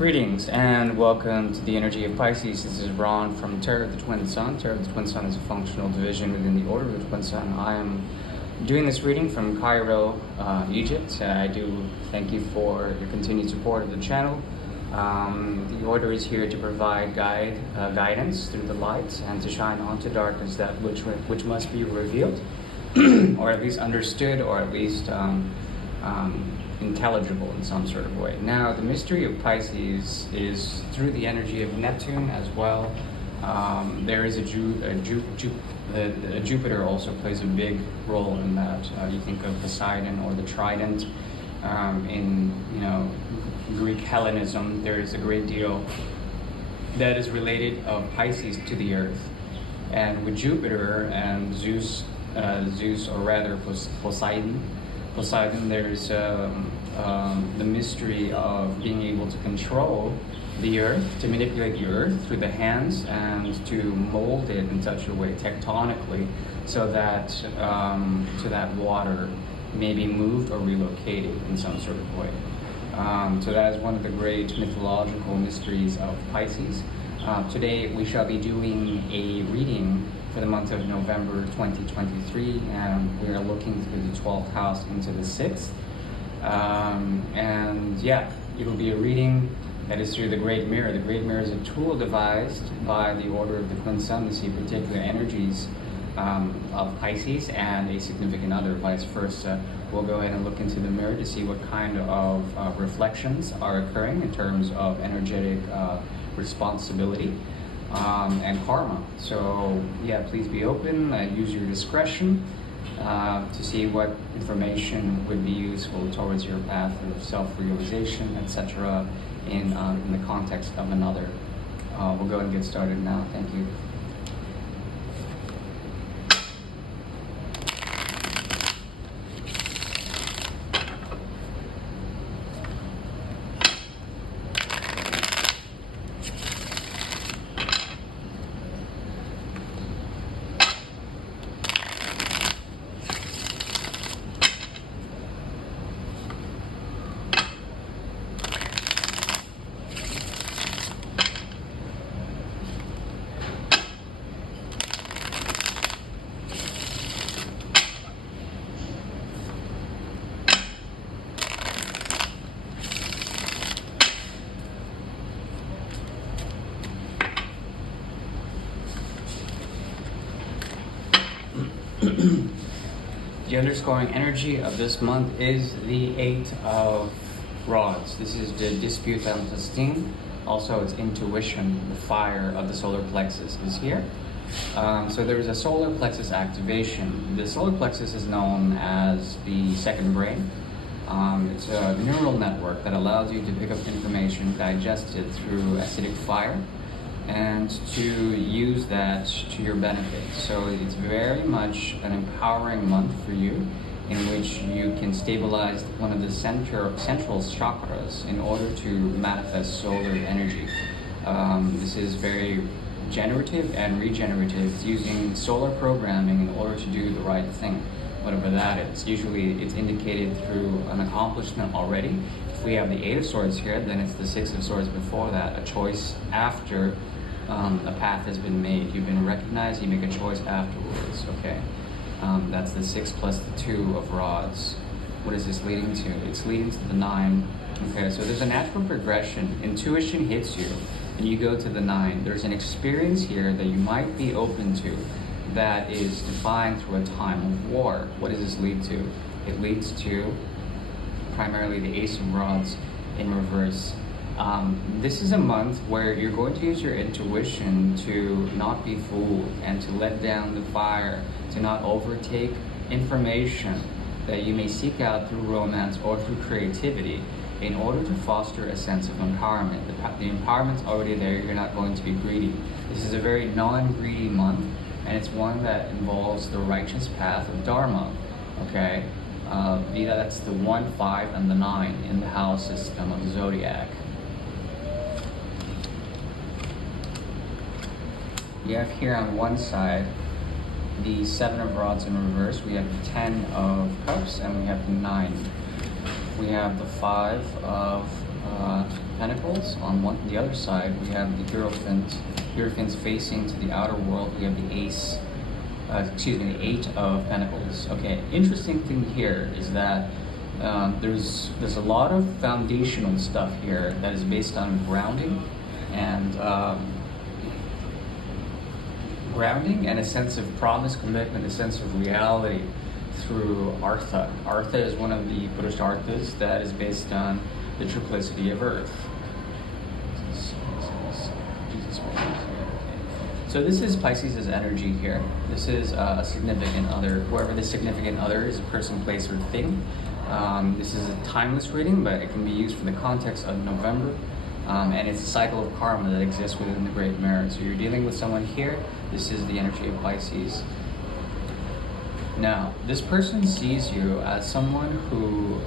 Greetings and welcome to the energy of Pisces. This is Ron from Tarot of the Twin Sun. Tarot of the Twin Sun is a functional division within the Order of the Twin Sun. I am doing this reading from Cairo, Egypt. I do thank you for your continued support of the channel. The Order is here to provide guidance through the light and to shine onto darkness that which must be revealed, or at least understood, or at least intelligible in some sort of way. Now, the mystery of Pisces is through the energy of Neptune as well. There is Jupiter also plays a big role in that. You think of Poseidon or the trident. In Greek Hellenism, there is a great deal that is related of Pisces to the earth, and with Jupiter and Zeus, or rather Poseidon, there's the mystery of being able to control the earth, to manipulate the earth through the hands and to mold it in such a way tectonically so that water may be moved or relocated in some sort of way. So that is one of the great mythological mysteries of Pisces. Today we shall be doing a reading for the month of November 2023, and we are looking through the 12th house into the 6th. It will be a reading that is through the Great Mirror. The Great Mirror is a tool devised by the Order of the Twin Sun to see particular energies of Pisces and a significant other, vice versa. We'll go ahead and look into the mirror to see what kind of reflections are occurring in terms of energetic responsibility and karma. So please be open, use your discretion to see what information would be useful towards your path of self-realization, etc. in the context of another. We'll go and get started now. Thank you. The underscoring energy of this month is the 8 of Rods. This is the dispute intestine. Also, it's intuition. The fire of the solar plexus is here. So there is a solar plexus activation. The solar plexus is known as the second brain. It's a neural network that allows you to pick up information, digest it through acidic fire, and to use that to your benefit. So it's very much an empowering month for you, in which you can stabilize one of the central chakras in order to manifest solar energy. This is very generative and regenerative. It's using solar programming in order to do the right thing, whatever that is. Usually it's indicated through an accomplishment already. If we have the 8 of Swords here, then it's the 6 of Swords before that, a choice after a path has been made. You've been recognized, you make a choice afterwards, okay? That's the 6 plus the 2 of Rods. What is this leading to? It's leading to the 9. Okay, so there's a natural progression. Intuition hits you, and you go to the 9. There's an experience here that you might be open to that is defined through a time of war. What does this lead to? It leads to primarily the Ace of Rods in reverse. This is a month where you're going to use your intuition to not be fooled and to let down the fire, to not overtake information that you may seek out through romance or through creativity in order to foster a sense of empowerment. The empowerment's already there, you're not going to be greedy. This is a very non-greedy month, and it's one that involves the righteous path of Dharma, okay? That's the 1, 5, and the 9 in the house system of the zodiac. You have here on one side the 7 of Rods in reverse, we have the 10 of Cups, and we have the 9. We have the 5 of Pentacles. On the other side, we have the Hierophants facing to the outer world. We have the the Eight of Pentacles. Okay, interesting thing here is that there's a lot of foundational stuff here that is based on grounding and a sense of promise, commitment, a sense of reality through Artha. Artha is one of the Purusharthas that is based on the triplicity of Earth. So this is Pisces' energy here. This is a significant other. Whoever the significant other is, a person, place, or thing. This is a timeless reading, but it can be used for the context of November. And it's a cycle of karma that exists within the Great Mirror. So you're dealing with someone here. This is the energy of Pisces. Now, this person sees you as someone who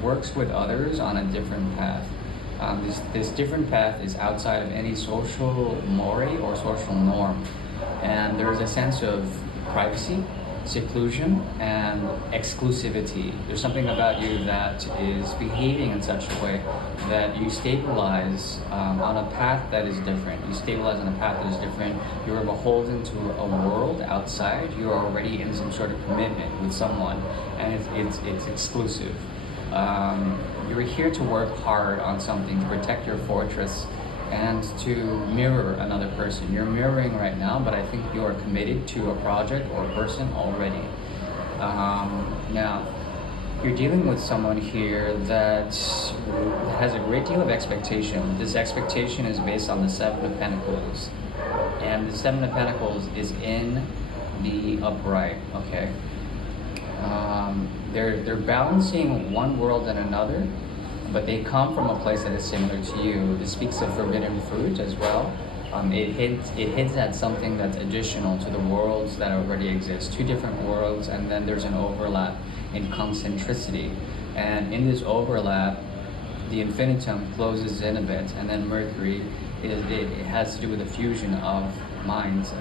works with others on a different path. This different path is outside of any social mores or social norm. And there's a sense of privacy, seclusion, and exclusivity. There's something about you that is behaving in such a way that you stabilize on a path that is different. You stabilize on a path that is different. You're beholden to a world outside. You're already in some sort of commitment with someone, and it's exclusive. You're here to work hard on something, to protect your fortress, and to mirror another person. You're mirroring right now, but I think you are committed to a project or a person already. Now, you're dealing with someone here that has a great deal of expectation. This expectation is based on the Seven of Pentacles. And the Seven of Pentacles is in the upright, okay? They're balancing one world and another, but they come from a place that is similar to you. This speaks of forbidden fruit as well. It hints at something that's additional to the worlds that already exist. Two different worlds, and then there's an overlap in concentricity. And in this overlap, the infinitum closes in a bit, and then Mercury, it has to do with the fusion of minds.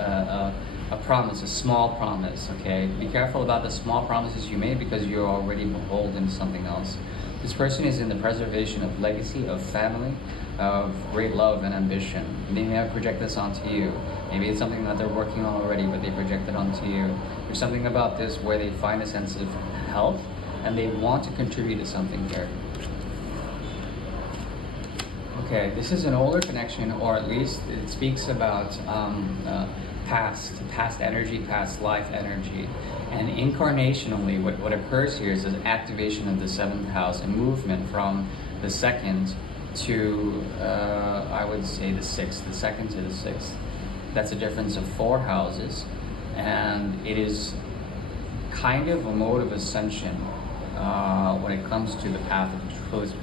A promise, a small promise, okay? Be careful about the small promises you make because you're already beholden to something else. This person is in the preservation of legacy, of family, of great love and ambition. They may have project this onto you. Maybe it's something that they're working on already, but they project it onto you. There's something about this where they find a sense of health and they want to contribute to something here. Okay, this is an older connection, or at least it speaks about past energy, past life energy. And incarnationally, what occurs here is an activation of the seventh house and movement from the second to, I would say, the sixth, the second to the sixth. That's a difference of 4 houses. And it is kind of a mode of ascension when it comes to the path of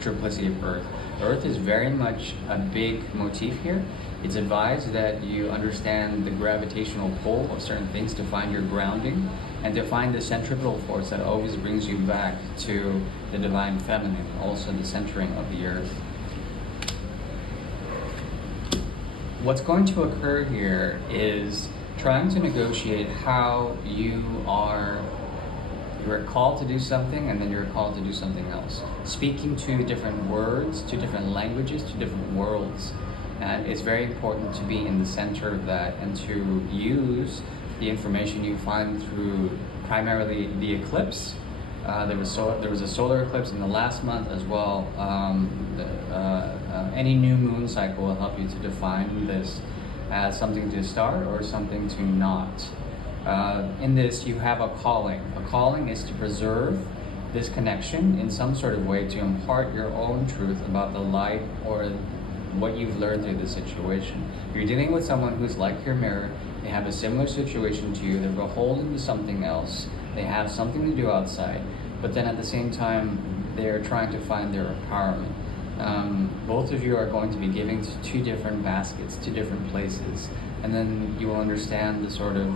triplicity of Earth. Earth is very much a big motif here. It's advised that you understand the gravitational pull of certain things to find your grounding and to find the centripetal force that always brings you back to the divine feminine, also the centering of the earth. What's going to occur here is trying to negotiate how you're called to do something and then you're called to do something else. Speaking two different words, 2 different languages, 2 different worlds. And it's very important to be in the center of that and to use the information you find through primarily the eclipse. There was a solar eclipse in the last month as well. Any new moon cycle will help you to define this as something to start or something to not. In this, you have a calling. A calling is to preserve this connection in some sort of way, to impart your own truth about the light or what you've learned through this situation. You're dealing with someone who's like your mirror. They have a similar situation to you. They're beholden to something else. They have something to do outside, but then at the same time, they're trying to find their empowerment. Both of you are going to be giving to 2 different baskets, 2 different places, and then you will understand the sort of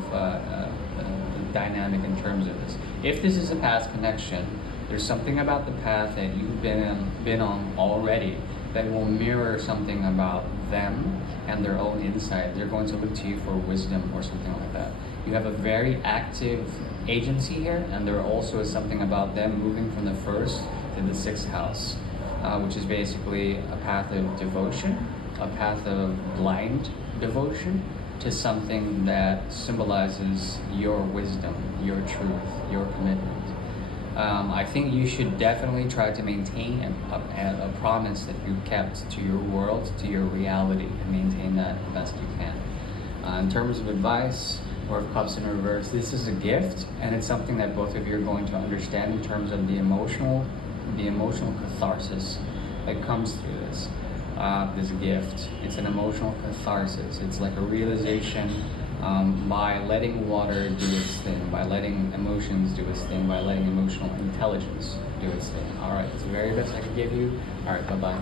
dynamic in terms of this. If this is a past connection, there's something about the path that you've been on already that will mirror something about them and their own insight. They're going to look to you for wisdom or something like that. You have a very active agency here, and there also is something about them moving from the 1st to the 6th house. which is basically a path of devotion, a path of blind devotion to something that symbolizes your wisdom, your truth, your commitment. I think you should definitely try to maintain a promise that you kept to your world, to your reality, and maintain that the best you can. In terms of advice, or of Cups in reverse, this is a gift, and it's something that both of you are going to understand in terms of the emotional catharsis that comes through this gift. It's an emotional catharsis. It's like a realization by letting water do its thing, by letting emotions do its thing, by letting emotional intelligence do its thing. All right, it's the very best I can give you. All right, bye-bye.